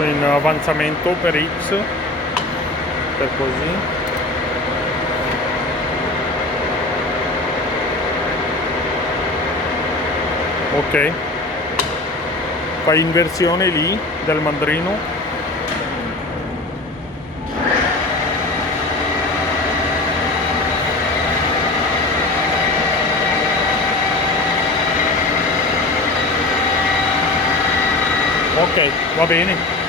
sono in avanzamento per X, per così. Ok, fai inversione lì del mandrino. Ok, va bene.